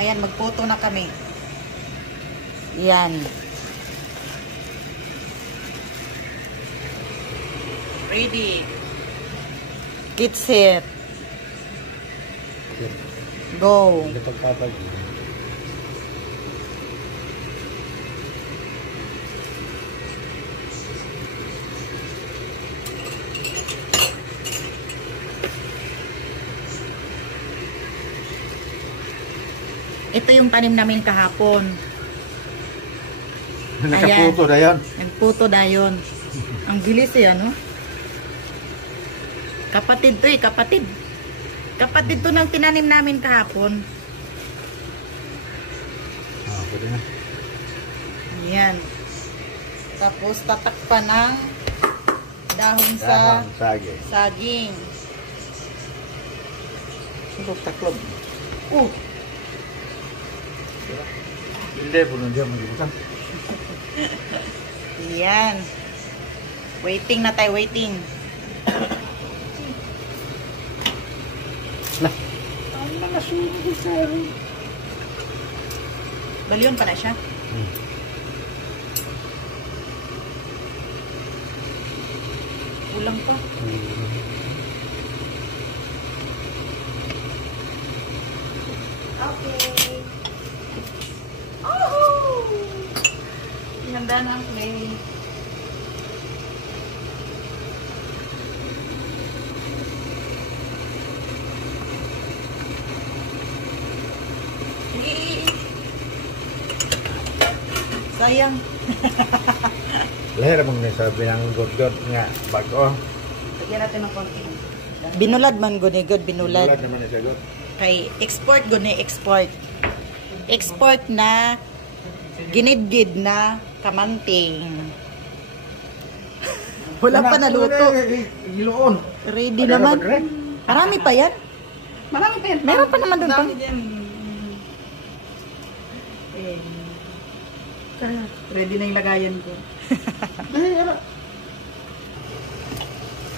Ayan, magphoto na kami. Yan. Ready. Get set. Go. Ito yung tanim namin kahapon. Nakaputo na yun. Nagputo na yun. Ang bilis eh, ano? Kapatid to eh, kapatid. Kapatid to ng tinanim namin kahapon. Pwede na. Ayan. Tapos tatakpan ng dahon sa saging. Sulok taklob. Hindi, puno dyan mag-ibutang. Ayan. Waiting na tayo, waiting. Lah. Ang mga sunog sa Balyon pa na siya. Ulang pa. Okay. Oh! Ganda ng play. Sayang. Lahir mong nasabi ng god-god nga bago. Lagyan natin ng konti. Binulad man gud ni god, binulad. Binulad naman siya god. Kay export gud ni export. Export na ginidgid na kamanting. Wala pa naluto. Giloon. Ready naman. Marami pa yan. Marami pa yan. Meron pa naman doon pa. Ready na yung lagayan ko.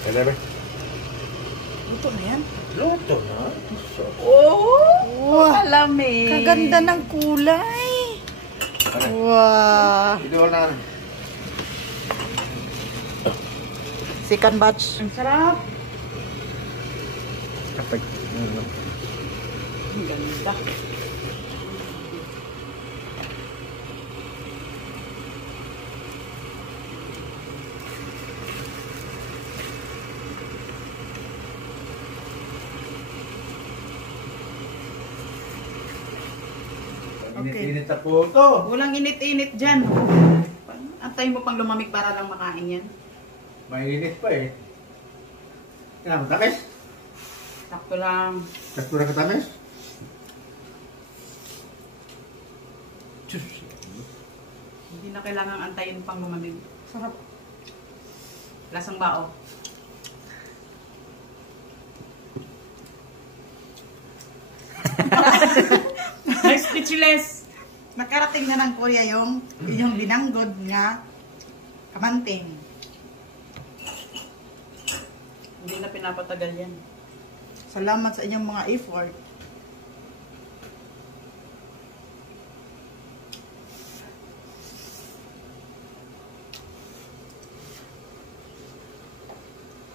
Kaya ba? Luto na yan. Luto na. Oh! Alam eh. Kaganda ng kulay. Wow. Idol na. Second batch. Ang sarap. Kapag. Ang ganda. Init-init na po ito. Walang init-init dyan. Antayin mo pang lumamig para lang makain yan. Mainit pa eh. Kaya matamis. Sakto lang. Sakto na katamis. Hindi na kailangang antayin pang lumamig. Sarap. Lasang bao. Nice speechless. Nakarating na ng Korea yung binanggod nga kamanting. Hindi na pinapatagal yan. Salamat sa inyong mga effort.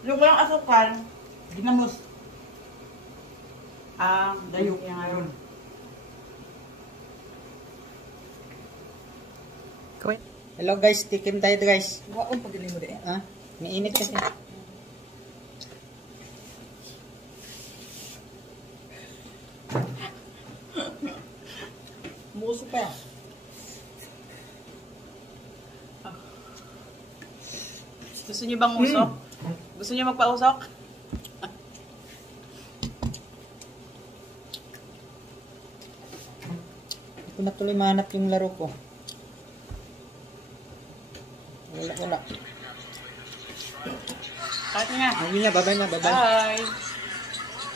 Yung walang asukal, ginamos. Dayo niya ngayon. Hello guys, tikim tayo guys. Waon pag mo din. Ha? Mainit kasi. Muso pa. Gusto niyo bang usok? Gusto niyo magpausok? Ito na tuloy mahanap yung laro ko. Wala. Kahit nga. Ayun na, bye-bye na, bye-bye. Bye!